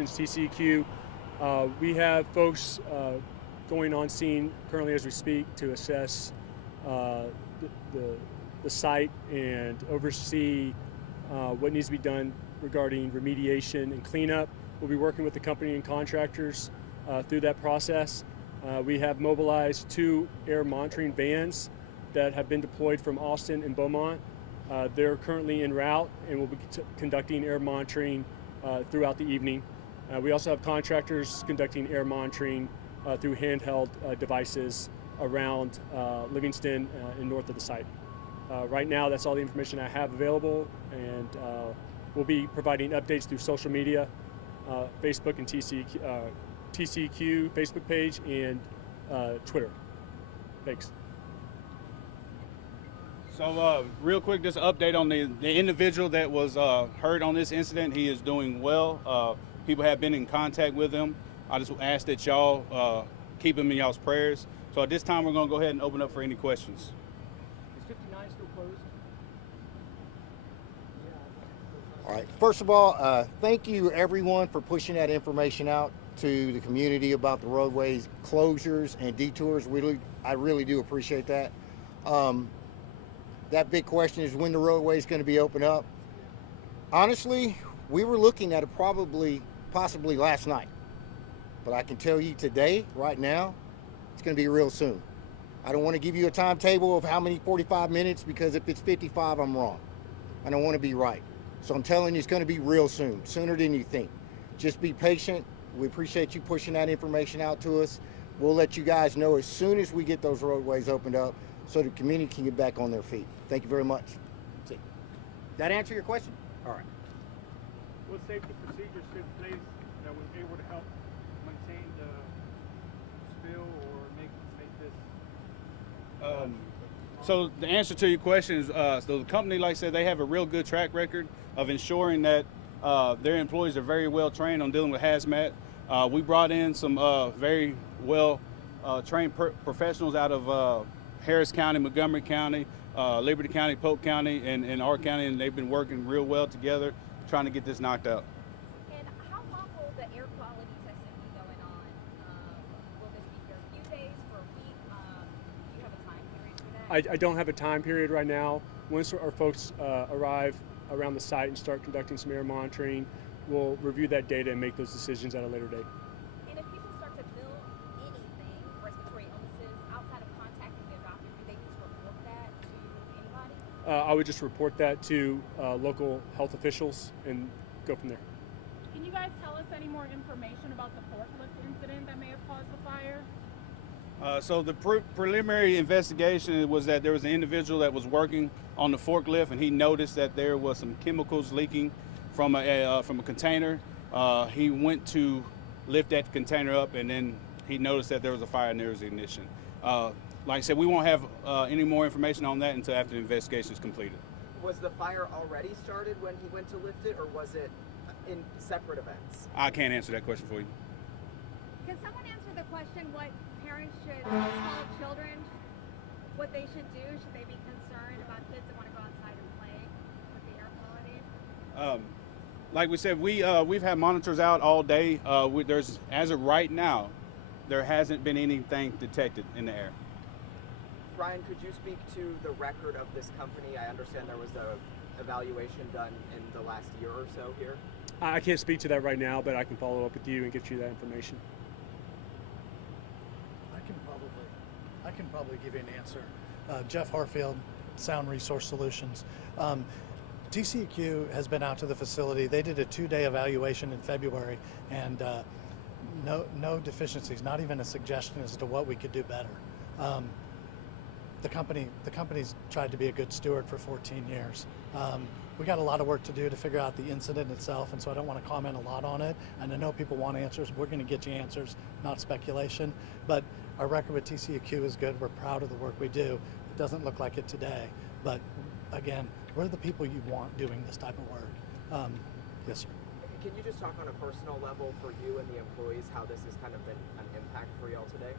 TCEQ. We have folks going on scene currently as we speak to assess uh, the site and oversee what needs to be done regarding remediation and cleanup. We'll be working with the company and contractors through that process. We have mobilized 2 air monitoring vans that have been deployed from Austin and Beaumont. They're currently en route and will be conducting air monitoring throughout the evening. We also have contractors conducting air monitoring through handheld devices around Livingston and north of the site. Right now, that's all the information I have available, and we'll be providing updates through social media, Facebook and TCEQ Facebook page, and Twitter. Thanks. So real quick, just an update on the individual that was hurt on this incident. He is doing well. People have been in contact with him. I just ask that y'all keep him in y'all's prayers. So at this time, we're going to go ahead and open up for any questions. Is 59 still closed? All right. First of all, thank you everyone for pushing that information out to the community about the roadways closures and detours. I really do appreciate that. That big question is when the roadway is going to be opened up. Honestly, we were looking at it possibly last night, but I can tell you today, right now, it's going to be real soon. I don't want to give you a timetable of how many 45 minutes, because if it's 55, I'm wrong. I don't want to be right. So I'm telling you, it's going to be real soon, sooner than you think. Just be patient. We appreciate you pushing that information out to us. We'll let you guys know as soon as we get those roadways opened up so the community can get back on their feet. Thank you very much. That answer your question? All right. What safety procedures should in place that was able to help maintain the spill or make this? So the answer to your question is, so the company, like I said, they have a real good track record of ensuring that their employees are very well trained on dealing with hazmat. We brought in some very well trained professionals out of Harris County, Montgomery County, Liberty County, Polk County, and our county, and they've been working real well together trying to get this knocked out. And how long will the air quality testing be going on? Will this be for a few days, for a week? Do you have a time period for that? I don't have a time period right now. Once our folks arrive around the site and start conducting some air monitoring, we'll review that data and make those decisions at a later date. And if people start to feel anything, respiratory illnesses, outside of contacting their doctor, do they just report that to anybody? I would just report that to local health officials and go from there. Can you guys tell us any more information about the forklift incident that may have caused the fire? So the preliminary investigation was that there was an individual that was working on the forklift, and he noticed that there was some chemicals leaking from a container. He went to lift that container up, and then he noticed that there was a fire and there was ignition. Like I said, we won't have any more information on that until after the investigation is completed. Was the fire already started when he went to lift it, or was it in separate events? I can't answer that question for you. Can someone answer the question what parents should, small children, what they should do? Should they be concerned about kids that want to go outside and play with the air quality? Like we said, we've had monitors out all day. There's, as of right now, there hasn't been anything detected in the air. Ryan, could you speak to the record of this company? I understand there was a evaluation done in the last year or so here. I can't speak to that right now, but I can follow up with you and get you that information. I can probably give you an answer. Jeff Harfield, Sound Resource Solutions. TCEQ has been out to the facility. They did a 2-day evaluation in February, and no deficiencies, not even a suggestion as to what we could do better. The company's tried to be a good steward for 14 years. We got a lot of work to do to figure out the incident itself, and so I don't want to comment a lot on it. And I know people want answers. We're going to get you answers, not speculation. But our record with TCEQ is good. We're proud of the work we do. It doesn't look like it today, but again, we're the people you want doing this type of work. Yes, sir. Can you just talk on a personal level for you and the employees how this has kind of been an impact for y'all today?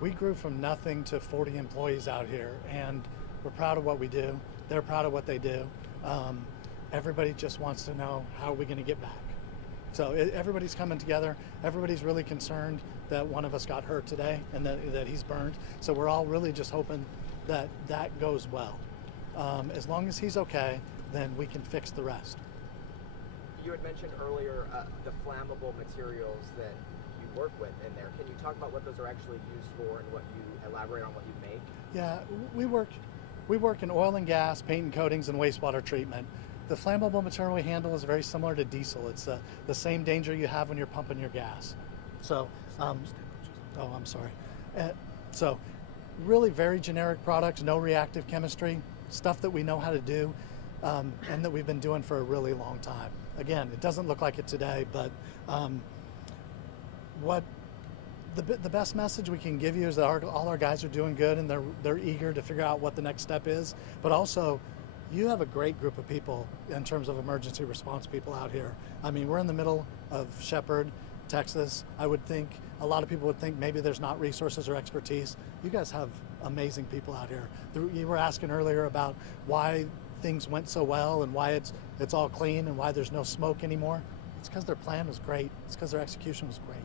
We grew from nothing to 40 employees out here, and we're proud of what we do. They're proud of what they do. Everybody just wants to know, how are we going to get back? So everybody's coming together. Everybody's really concerned that one of us got hurt today and that he's burned. So we're all really just hoping that that goes well. As long as he's okay, then we can fix the rest. You had mentioned earlier the flammable materials that you work with in there. Can you talk about what those are actually used for and what you elaborate on what you make? Yeah, we work in oil and gas, paint and coatings, and wastewater treatment. The flammable material we handle is very similar to diesel. It's the same danger you have when you're pumping your gas. So, oh, I'm sorry. So, really very generic products, no reactive chemistry, stuff that we know how to do, and that we've been doing for a really long time. Again, it doesn't look like it today, but what the best message we can give you is that all our guys are doing good, and they're eager to figure out what the next step is. But also, you have a great group of people in terms of emergency response people out here. I mean, we're in the middle of Shepherd, Texas. I would think a lot of people would think maybe there's not resources or expertise. You guys have amazing people out here. You were asking earlier about why things went so well and why it's all clean and why there's no smoke anymore. It's because their plan was great. It's because their execution was great.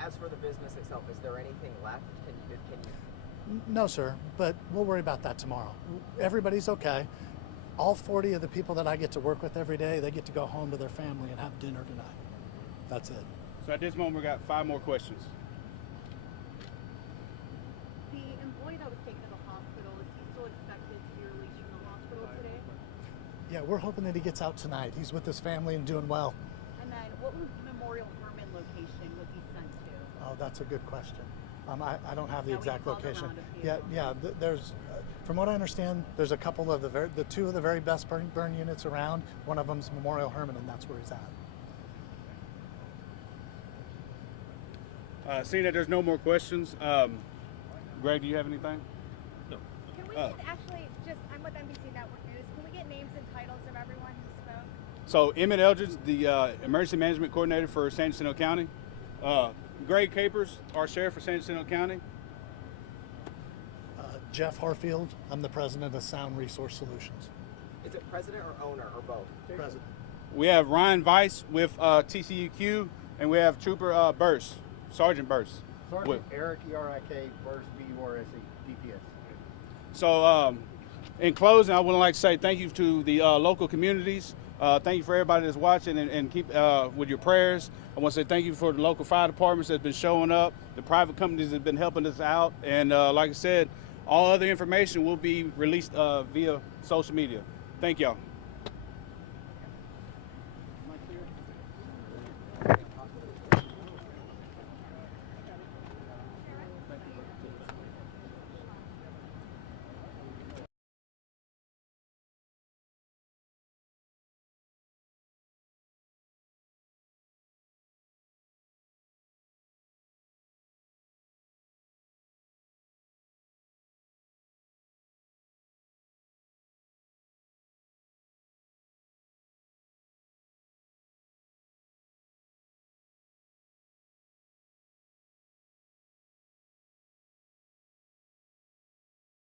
As for the business itself, is there anything left? Can you No, sir, but we'll worry about that tomorrow. Everybody's okay. All 40 of the people that I get to work with every day, they get to go home to their family and have dinner tonight. That's it. So at this moment, we got 5 more questions. The employee that was taken to the hospital, is he still expected to be released from the hospital today? Yeah, we're hoping that he gets out tonight. He's with his family and doing well. And then what Memorial Herman location was he sent to? Oh, that's a good question. I don't have the Yeah, we exact called location. around a few. Yeah. There's, from what I understand, there's a couple of the 2 of the very best burn units around. One of them's Memorial Herman, and that's where he's at. Seeing that there's no more questions, Greg, do you have anything? Can we get actually I'm with NBC Network News. Can we get names and titles of everyone who spoke? So Emmett Eldridge, the Emergency Management Coordinator for San Jacinto County. Greg Capers, our Sheriff for San Jacinto County. Jeff Harfield, I'm the president of Sound Resource Solutions. Is it president or owner or both? President. We have Ryan Weiss with TCUQ, and we have Trooper Burse, Sergeant Burse. Sergeant Eric, E-R-I-K, Burst, B-U-R-S-E, DPS. So in closing, I would like to say thank you to the local communities. Thank you for everybody that's watching, and keep with your prayers. I want to say thank you for the local fire departments that's been showing up, the private companies that have been helping us out, and like I said, all other information will be released via social media. Thank y'all.